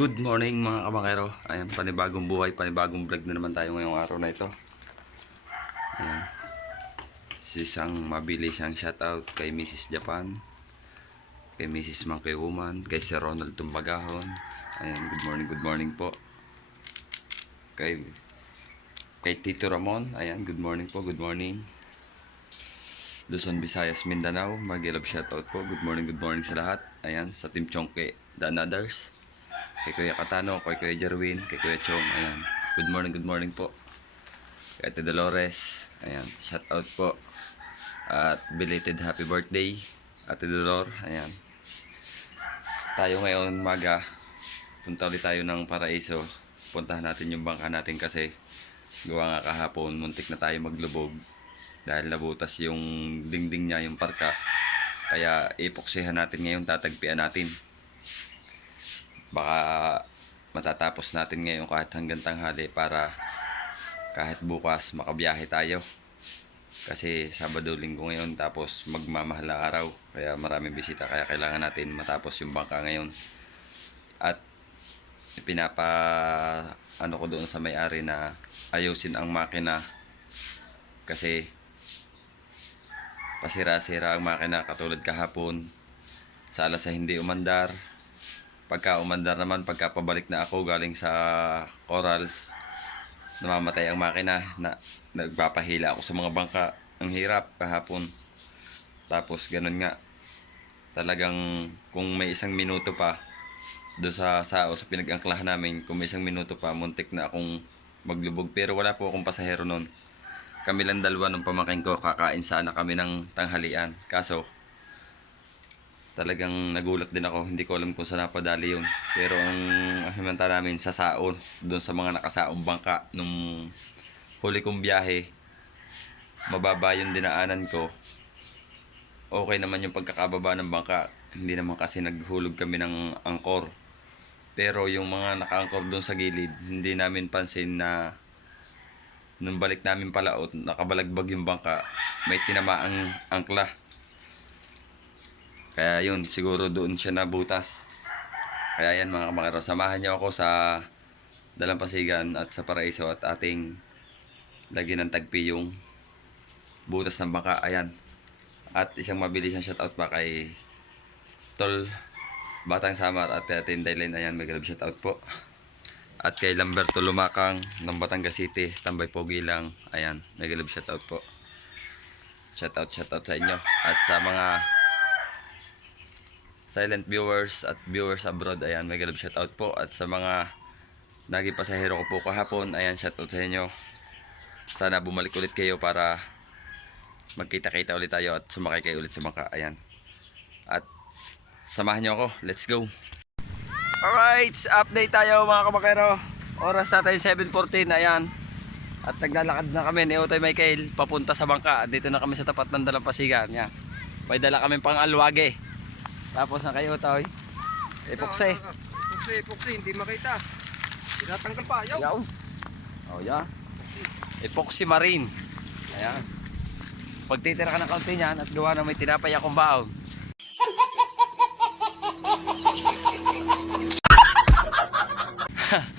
Good morning mga kabakero. Ayan, panibagong buhay, panibagong vlog na naman tayo ngayong araw na ito. Ayan. Isang mabilis ang shoutout kay Mrs. Japan, kay Mrs. Monkey Woman, kay Sir Ronald Tumbagahon. Ayan, good morning po. Kay Tito Ramon, ayan, good morning po, good morning. Luzon, Visayas, Mindanao, mag-love shoutout po. Good morning sa lahat. Ayan, sa Team Chongke, The Others. Kay Kuya Katano, kay Kuya Jerwin, kay Kuya Chong, ayan. Good morning po. Kay Ate Dolores, ayan, shout out po. At belated happy birthday, Ate Dolor, ayan. Tayo ngayon maga, punta ulit tayo ng Paraiso. Puntahan natin yung bangka natin kasi gawa nga kahapon, muntik na tayo maglubog. Dahil nabutas yung dingding niya, yung parka. Kaya ipoksihan natin ngayon, tatagpian natin. Baka matatapos natin ngayon kahit hanggang tanghali para kahit bukas makabiyahe tayo. Kasi Sabado, Linggo ngayon, tapos magmamahal na araw. Kaya maraming bisita, kaya kailangan natin matapos yung bangka ngayon. At ano ko doon sa may-ari na ayusin ang makina. Kasi pasira-sira ang makina katulad kahapon. Sa alas ay hindi umandar. Pagka umandar naman, pagka pabalik na ako galing sa Corals, namamatay ang makina, na nagpapahila ako sa mga bangka. Ang hirap kahapon. Tapos ganun nga, talagang kung may isang minuto pa doon sa sao, sa pinag-angklahan namin, kung may isang minuto pa, muntik na akong maglubog. Pero wala po akong pasahero noon. Kami lang dalawa ng pamangkin ko, kakain sana kami ng tanghalian. Kaso talagang nagulat din ako, hindi ko alam kung saan napadali yun. Pero ang himanta namin sa saon, doon sa mga nakasaong bangka nung huli kong biyahe, mababa yung dinaanan ko. Okay naman yung pagkakababa ng bangka, hindi naman kasi naghulog kami ng angkor. Pero yung mga naka-angkor doon sa gilid, hindi namin pansin na nung balik namin palaot, nakabalagbag yung bangka, may tinamaang angkla. Kaya yun, siguro doon siya nabutas. Kaya yan mga kamakero, samahan niyo ako sa Dalampasigan at sa Paraiso at ating lagyan ng tagpi yung butas ng bangka. Ayan. At isang mabilis na shoutout pa kay Tol Batang Samar at kay Atin Daylen. Ayan, may galab shoutout po. At kay Lamberto Lumakang ng Batangas City, Tambay Pogi lang. Ayan, may galab shoutout po. Shoutout sa inyo. At sa mga silent viewers at viewers abroad, ayan, may galab shoutout po. At sa mga naging pasahero ko po kahapon, ayan, shoutout sa inyo. Sana bumalik ulit kayo para magkita-kita ulit tayo at sumakay kayo ulit sa bangka. Ayan. At samahan nyo ako. Let's go. Alright, update tayo mga kabakero. Oras natin 7:14, ayan. At naglalakad na kami ni Otoy Michael papunta sa bangka. Dito na kami sa tapat ng Dalampasigan. Yan. May dala kami pang alwage. Tapos na kayo Otoy. Epoxy. Epoxy, hindi makita. Tinatanggal pa, yaw. Yaw. Oh, yeah. Epoxy marine. Ayan. Pagtitira ka ng kaunti niyan at gawa na may tinapay akong baon.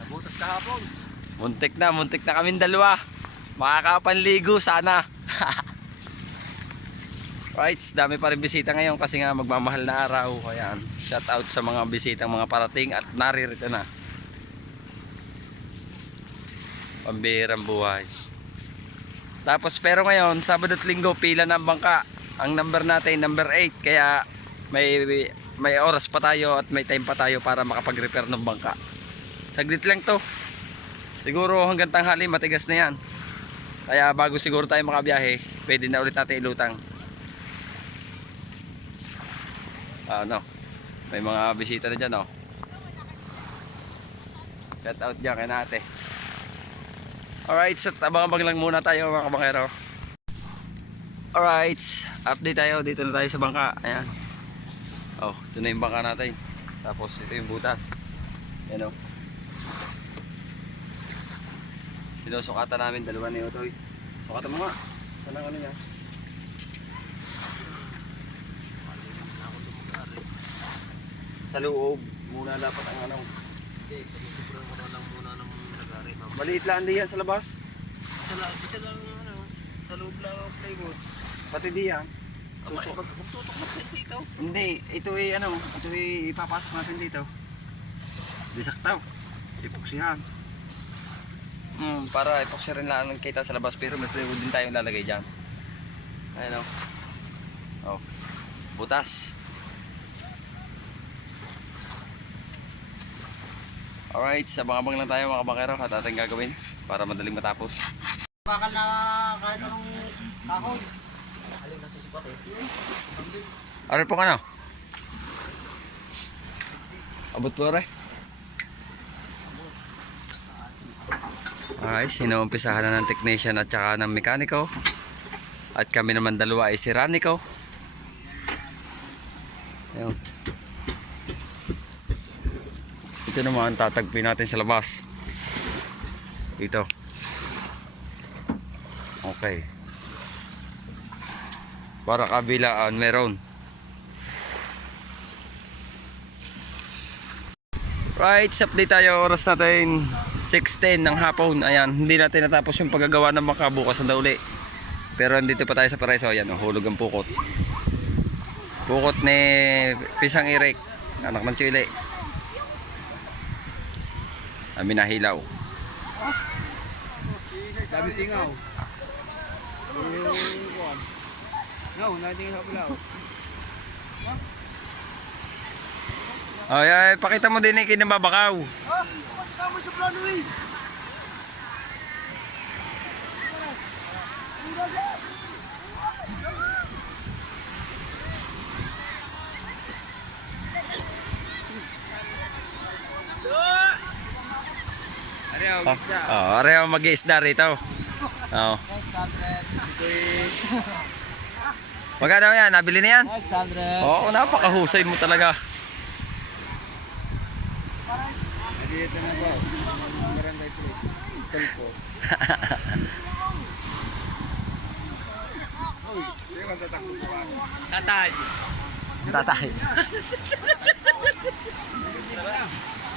Nabutas kahapon. Muntik na kaming dalawa. Makakapanligo sana. Right, dami pa rin bisita ngayon kasi nga magmamahal na araw. Ayan, shout out sa mga bisitang mga parating at naririto na. Pambihirang buhay. Tapos pero ngayon, Sabado at Linggo, pila ng bangka. Ang number natin, number 8. Kaya may oras pa tayo at may time pa tayo para makapag-repair ng bangka. Saglit lang to. Siguro hanggang tanghali matigas na yan. Kaya bago siguro tayo makabiyahe, pwede na ulit natin ilutang. Ano, may mga bisita na dyan, oh. Shout out dyan kay nate. Alright, so abang-abang lang muna tayo mga kabakero. Alright, update tayo. Dito na tayo sa bangka. Ayan. Oh, ito na yung bangka natin. Tapos ito yung butas. Ayan, oh. Sinusukatan namin dalawa ni Otoy. Sukatan mo nga. Saan ang ano niya? Sa loob muna dapat ang ano. Maliit lang din yan sa labas. Isa lang ano, sa loob lang ang plywood. Pati di yan. Susukat dito. Hindi, ito ay ano, ito ay ipapasok natin dito. Di saktaw. Ipoksihan. Para epoxy rin lang ang kita sa labas pero may plywood din tayong lalagay dyan. Ayan o. Oh. Butas. Alright, sabang-abang lang tayo mga bakero at ating gagawin para madaling matapos. Bakal na kahit anong kahoy. Alin na susukat eh. Ano po ka na? Abot po rin. Alright, sinuumpisahan na ng technician at saka ng mekaniko. At kami naman dalawa ay si Raniko. Ayun. Ito naman tatagpin natin sa labas. Dito. Okay. Para kabilaan meron. Right, update tayo. Oras natin 6:10 ng hapon. Ayan, hindi natin natapos yung paggagawa ng maka bukas na uli. Pero andito pa tayo sa Paraiso. Ayan, hulog ang pukot. Pukot ni Pisang Eric, anak ng Chile. Amin nahilaw. Sabi tingaw. No, natin sa pulaw. Ay, pakita mo din yung kinababakaw. Kasama sa plano eh. Areho mag-iisda rito. Oh. Magkano yan? Nabili na yan? 600. Oo, napakahusay mo talaga. Dito na ba? Barangay Tulpo. Tatay. Tatay.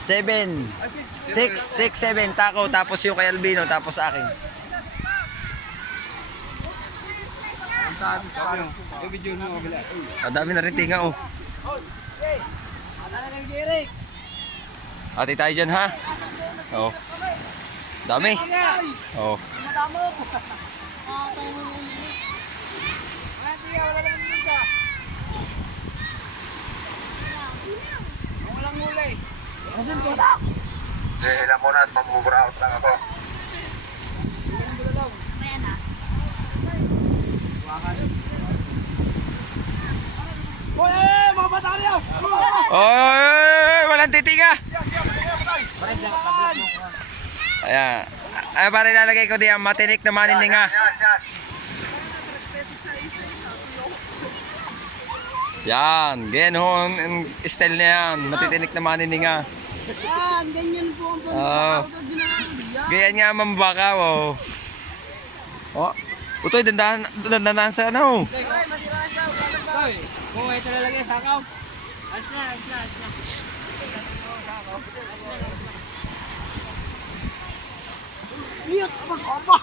7. 6, 7 tako tapos yung kay Albino tapos sa akin. Video mo kabila. Ang dami na rin tinga oh. Ate tayo dyan ha. Oh. Dami. Oh. Walang huli. Ilan muna at mag-over-out lang ako. Hoy, mga batalya! Oy, walang titinga. Ayan. Ay, pare lalagay ko diyan matinik na manininga. Yan, ganyan ho ang style na yan. Matitinik na manininga. Yan, ganyan po ang Oh. Ganyan nga mambakaw oh. Oh. Utoy, dandahan sa ano. Hoy, kung ito lalagay sa akaw. Asla. Liyot, mag-opa!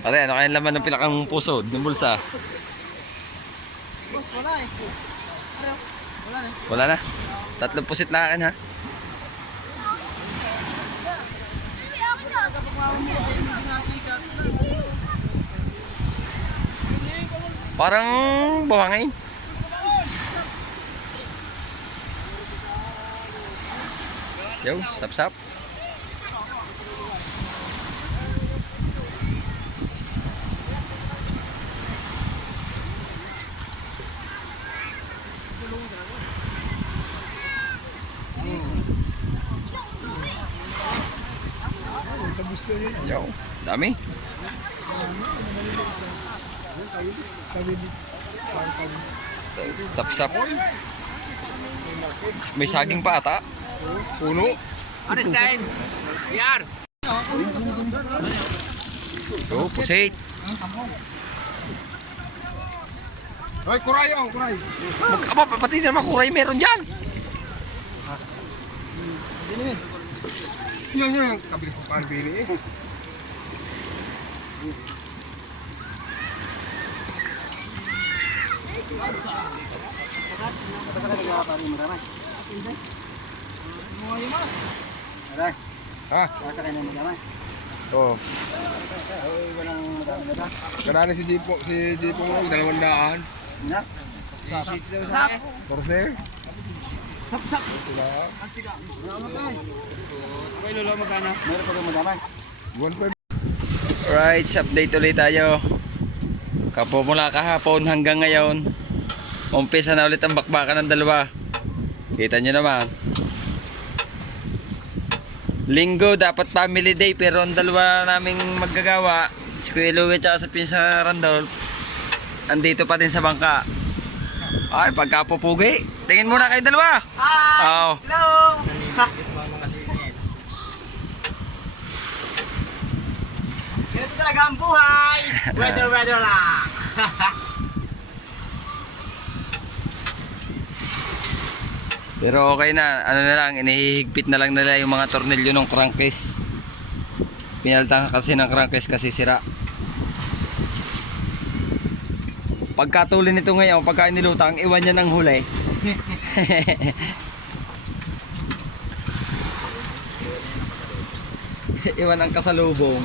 Pare, ano kayang laman ng pilakang puso, ng bulsa? Boss, wala eh. Wala eh. Wala na. 3 pusit lang akin ha. Parang buhangin. Yo, sap-sap. Yo, dami. Sap-sap. May saging pa ata. Puno. Understand? Yar. Yo, pusit. Hoy, kuray oh, kuray. Aba, pati naman kuray meron dyan. Yan, kabilis mo paano pili eh. Ha? Oo. Karani si Jepo mo, 200. Torse? Sap-sap. Diba? Okay, lolo, magkano? Meron pa rin madamay. 1.5. Right, update ulit tayo. Kapumula kahapon hanggang ngayon. Umpisa na ulit ang bakbakan ng dalawa. Kita nyo naman. Linggo dapat family day pero ang dalawa naming maggagawa, si Kuya Louie at sa pinsa Randolph, andito pa din sa bangka. Ay, pagkapupugi. Tingin muna kayo dalawa. Hi! Oo. Hello! Ganito talaga ang buhay! Weather lang! Pero okay na, ano na lang, inihigpit na lang nila yung mga tornilyo ng crankcase. Pinalitan kasi ng crankcase kasi sira. Pagkatuli nito ngayon, pagka inilutang, iwan niya ng huli. Iwan ang kasalubong.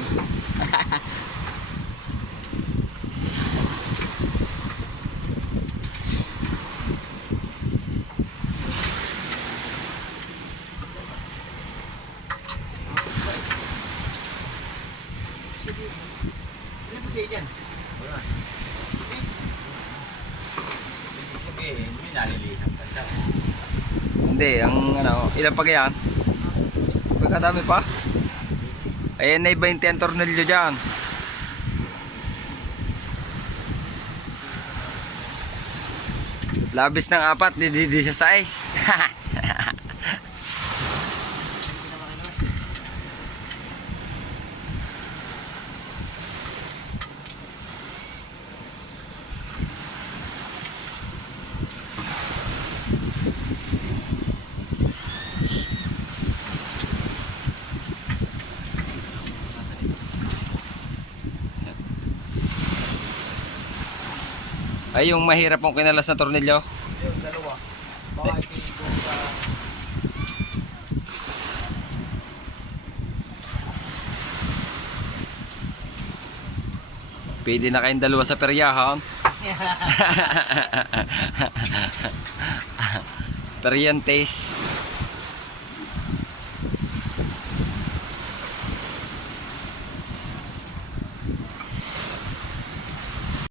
Ano po siya dyan? Hindi, ang ano, ilan pa kaya? Pagkadami pa? Ayan na 20 ang tornilyo dyan. Labis ng 4, di sa size. Ay, yung mahirap mong kinalas na tornilyo. Yung dalawa. Baka ipigo sa... Pwede na kayong dalawa sa peryahan. Peryantes.